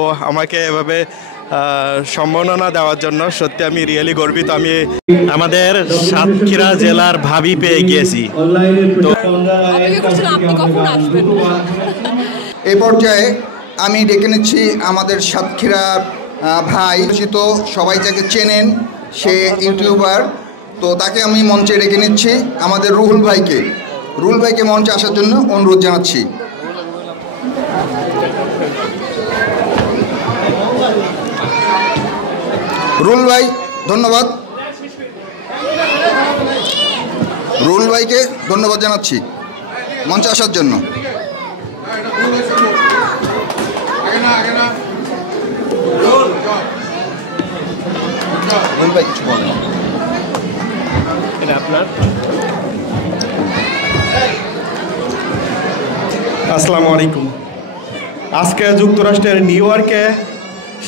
আমাকে এভাবে সম্মাননা দেওয়ার জন্য সত্যি আমি রিয়েলি গর্বিত। আমি আমাদের সাতক্ষীরা জেলার ভাবি পেয়ে গিয়েছি। তো এই পর্যায়ে আমি ডেকে নিচ্ছি আমাদের সাতক্ষীরার ভাই, তো সবাই যাকে চেনেন, সে ইউটিউবার, তো তাকে আমি মঞ্চে ডেকে নিচ্ছি। আমাদের রুহুল ভাইকে মঞ্চে আসার জন্য অনুরোধ জানাচ্ছি। রুহুল ভাই, ধন্যবাদ। রুহুল ভাইকে ধন্যবাদ জানাচ্ছি মঞ্চে আসার জন্য। রুহুল ভাই কিছু বলেন। আসসালামু আলাইকুম। আজকে যুক্তরাষ্ট্রের নিউ ইয়র্কে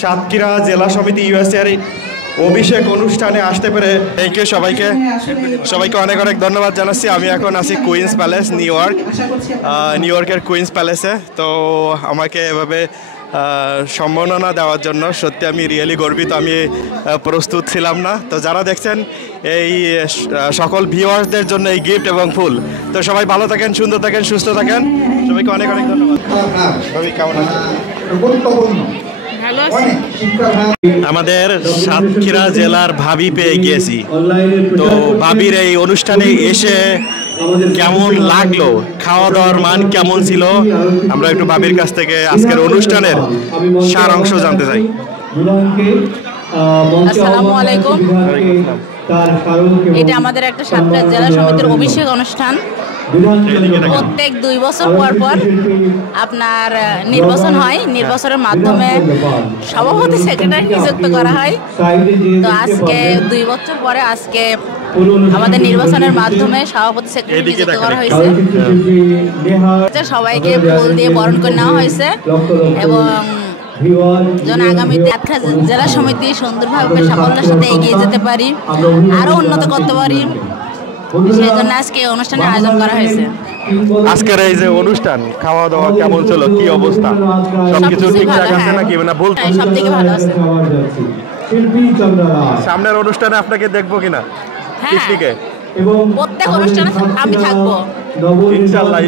সাতক্ষীরা জেলা সমিতি ইউএসএর অভিষেক অনুষ্ঠানে আসতে পেরে থ্যাংক ইউ সবাইকে অনেক অনেক ধন্যবাদ জানাচ্ছি। আমি এখন আছি কুইন্স প্যালেস, নিউ ইয়র্কের কুইন্স প্যালেসে। তো আমাকে এভাবে সম্মাননা দেওয়ার জন্য সত্যি আমি রিয়েলি গর্বিত। আমি প্রস্তুত ছিলাম না। তো যারা দেখছেন এই সকল ভিউয়ার্সদের জন্য এই গিফট এবং ফুল। তো সবাই ভালো থাকেন, সুন্দর থাকেন, সুস্থ থাকেন। সবাইকে অনেক অনেক ধন্যবাদ। সবাই কেমন আছেন? আমাদের সাতক্ষীরা জেলার ভাবি পেয়ে গিয়েছি। তো ভাবির এই অনুষ্ঠানে এসে কেমন লাগলো, খাওয়া দাওয়ার মান কেমন ছিল, আমরা একটু ভাবির কাছ থেকে আজকের অনুষ্ঠানের সারাংশ জানতে চাই। আসসালামু আলাইকুম। এটা আমাদের একটা সাতক্ষীরা জেলা সমিতির অভিষেক অনুষ্ঠান। প্রত্যেক 2 বছর পর পর আপনার নির্বাচন হয়। নির্বাচনের মাধ্যমে সভাপতি সেক্রেটারি নিযুক্ত করা হয়। তো আজকে 2 বছর পরে আজকে আমাদের নির্বাচনের মাধ্যমে সভাপতি সেক্রেটারি নিযুক্ত করা হয়েছে। সবাইকে ফুল দিয়ে বরণ করে নেওয়া হয়েছে এবং যেন আগামীতে জেলা সমিতি সুন্দরভাবে সাফল্যের সাথে এগিয়ে যেতে পারি, আরো উন্নত করতে পারি, সেই জন্য আজকে অনুষ্ঠানের আয়োজন করা হয়েছে। আজকের এই যে অনুষ্ঠান, খাওয়া দাওয়া কেমন ছিল, কি অবস্থা, সবকিছু ঠিকঠাক আছে নাকি? মানে বলতে সব থেকে ভালো আছে। সামনের অনুষ্ঠানে আপনাকে দেখবো কিনা পিকনিকে? প্রত্যেক অনুষ্ঠানে আমি থাকবো ইনশাআল্লাহ।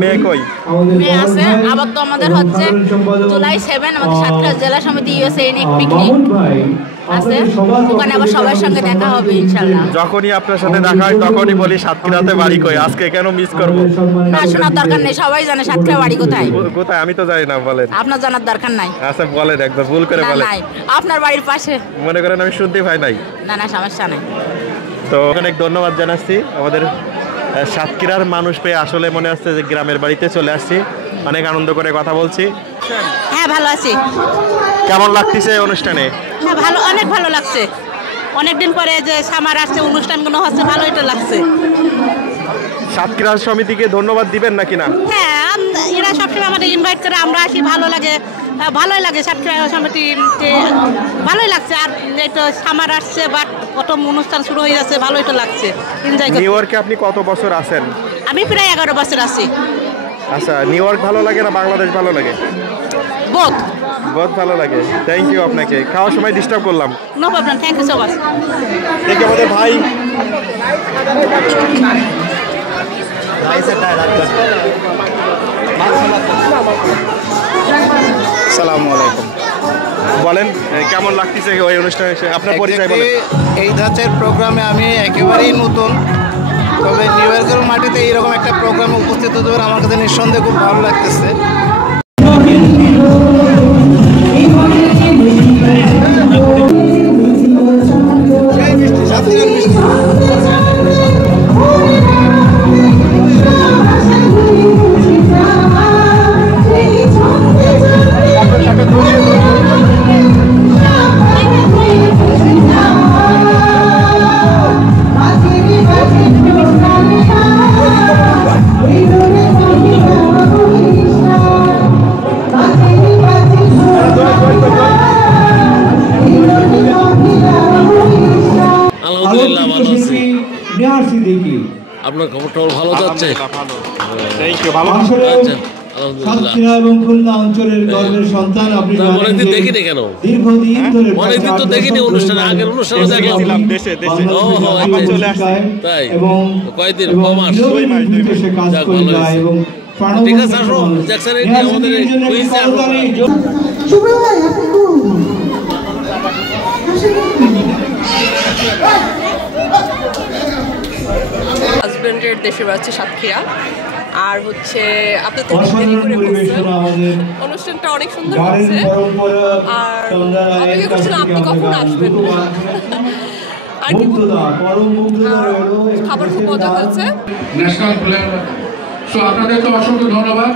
মেয়ে কই? মেয়ে আছে। আবার তো আমাদের হচ্ছে জুলাই 7 আমাদের সাতক্ষীরা জেলা সমিতি ইউএসএ পিকনিক আছে, ওখানে আবার সবার সঙ্গে দেখা হবে ইনশাআল্লাহ। যখনই আপনার সাথে দেখা হয় তখনই বলি সাতক্ষীরাতে বাড়ি কই, আজকে কেন মিস করব? না, শোনার দরকার নেই, সবাই জানে সাতক্ষীরা বাড়ি কোথায়। কোথায় আমি তো জানি না, বলেন। আপনার জানার দরকার নাই। আচ্ছা বলেন, একবার ভুল করে বলেন। নাই, আপনার বাড়ির পাশে। মনে করেন আমি শুনতে পাই নাই। না সমস্যা নাই। তো অনেক ধন্যবাদ জানাচ্ছি। আমাদের সাতক্ষীরার মানুষ পেয়ে আসলে মনে হচ্ছে যে গ্রামের বাড়িতে চলে আসছি। অনেক আনন্দ করে কথা বলছি। হ্যাঁ, ভালো আছি। কেমন লাগতেছে অনুষ্ঠানে? হ্যাঁ, ভালো, অনেক ভালো লাগছে। অনেকদিন পরে যে সামার আসছে, অনুষ্ঠানগুলো হচ্ছে, ভালোই তো লাগছে। সাতক্ষীরা সমিতিকে ধন্যবাদ দিবেন নাকি না? হ্যাঁ, এরা সবসময় আমাদের ইনভাইট করে, আমরা আসি, ভালো লাগে, ভালোই লাগে। সাতক্ষীরা সমিতি ভালোই লাগছে। আর এই তো সামার আসছে, বাট প্রথম অনুষ্ঠান শুরু হয়ে যাচ্ছে, ভালোই তো লাগছে। এনজয় করছি। নিউ ইয়র্কে আপনি কত বছর আছেন? আমি প্রায় 11 বছর আছি। আচ্ছা, নিউ ইয়র্ক ভালো লাগে না বাংলাদেশ ভালো লাগে? বোথ ভালো লাগে। থ্যাংক ইউ আপনাকে। খাওয়ার সময় ডিস্টার্ব করলাম। No problem, thank you so much. দেখি আমাদের ভাই। আসসালামু আলাইকুম। বলেন কেমন লাগতেছে ওই অনুষ্ঠানে এসে? আপনার পরিচয় বলেন। এই ধাঁচের প্রোগ্রামে আমি একেবারেই নতুন, তবে নিউ ইয়র্কের মাটিতে এইরকম একটা প্রোগ্রামে উপস্থিত হতে পারে আমার কাছে নিঃসন্দেহে খুব ভালো লাগতেছে। আপনার খবরটা ভালো যাচ্ছে? Thank you. ভালো। আচ্ছা, সাতক্ষীরা এবং খুলনা অঞ্চলের গর্বের সন্তান আপনি অনেকদিন দেখিনি কেন দীর্ঘদিন ধরে অনেকদিন তো দেখিনি অনুষ্ঠানে আগের অনুষ্ঠানে দেখলাম দেশে চলে আসছি তাই এবং কয়দিন কমাস সে কাজ যাক, করে ভালো যায় হয়েছে। এবং ঠিক আছে আসো জ্যাকসনের আমাদের কুইজে আসো হাজবেন্ডের দেশে বাড়ছে সাতক্ষীরা আর হচ্ছে আপনি তো দেরি করে বলছেন অনুষ্ঠানটা অনেক সুন্দর হচ্ছে আর অপেক্ষা করছিলাম আপনি কখন আসবেন আর কি খাবার খুব মজা হয়েছে ন্যাশনাল প্লেয়ার সো আপনাদেরকে অসংখ্য ধন্যবাদ।